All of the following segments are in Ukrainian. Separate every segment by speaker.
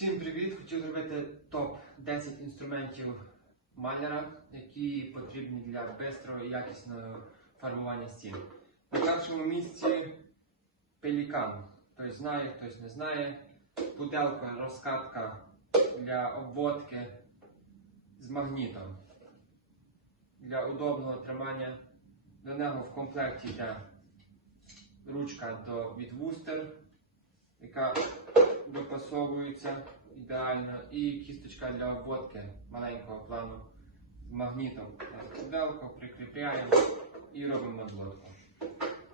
Speaker 1: Всім привіт! Хотів зробити топ-10 інструментів маляра, які потрібні для бистрого і якісного фарбування стін. На першому місці пелікан. Хтось знає, хтось не знає. Пуделка, розкатка для обводки з магнітом. Для удобного тримання. До нього в комплекті йде ручка до від вустер, яка випасовується ідеально. І кісточка для обводки маленького плану з магнітом. Пуделку прикріпляємо і робимо обводку.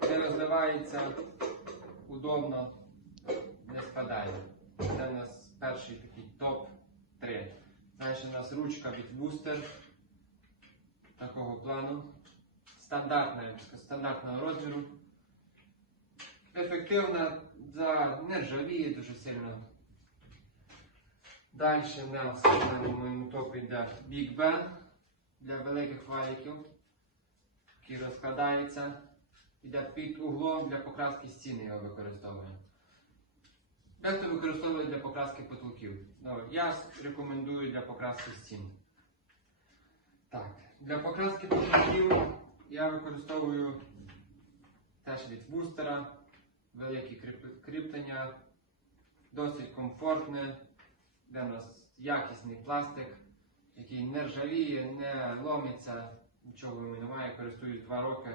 Speaker 1: Не розливається удобно, не спадає. Це у нас перший такий топ-3. Далі у нас ручка від Booster такого плану. Стандартна, стандартного розміру. Ефективна за не ржавіє дуже сильно. Далі у нас на моєму топі йде Big Ben для великих валіків, який розкладається. Йде під углом для покраски стіни його використовує. Дехто використовує для покраски потолків. Я рекомендую для покраски стін. Так, для покраски потолків я використовую теж від бустера, великі кріплення, досить комфортне, де у нас якісний пластик, який не ржавіє, не ломиться, нічого йому немає, користуюсь два роки.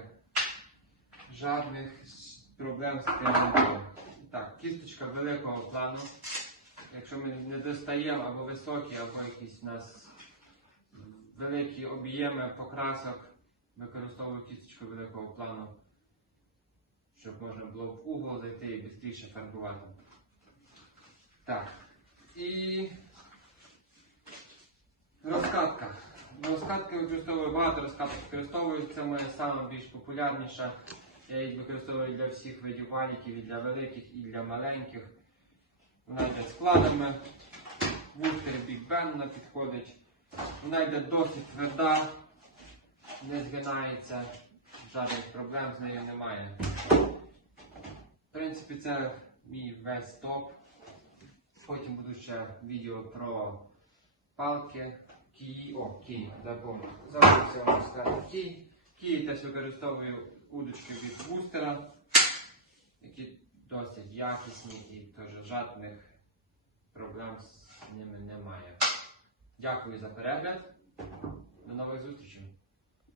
Speaker 1: Жодних проблем з тим. Так, кісточка великого плану. Якщо ми не достаємо або високі, або якісь у нас великі об'єми покрасок, використовую кісточку великого плану, щоб можна було в угол зайти і швидше фарбувати. Так. І розкатка. Розкатки використовую багато розкаток використовую. Це моя сама більш популярніша. Я їх використовую для всіх видів валіків, і для великих, і для маленьких. Вона йде складами. Вустер Ben підходить. Вона йде досить тверда, не згинається, жодних проблем з нею немає. В принципі, це мій весь топ. Потім будуть ще відео про палки, кії. О, кії, забув. Забувся вам сказати кії. Кії теж використовую удочки від бустера, які досить якісні і теж жодних проблем з ними немає. Дякую за перегляд. До нових зустрічей.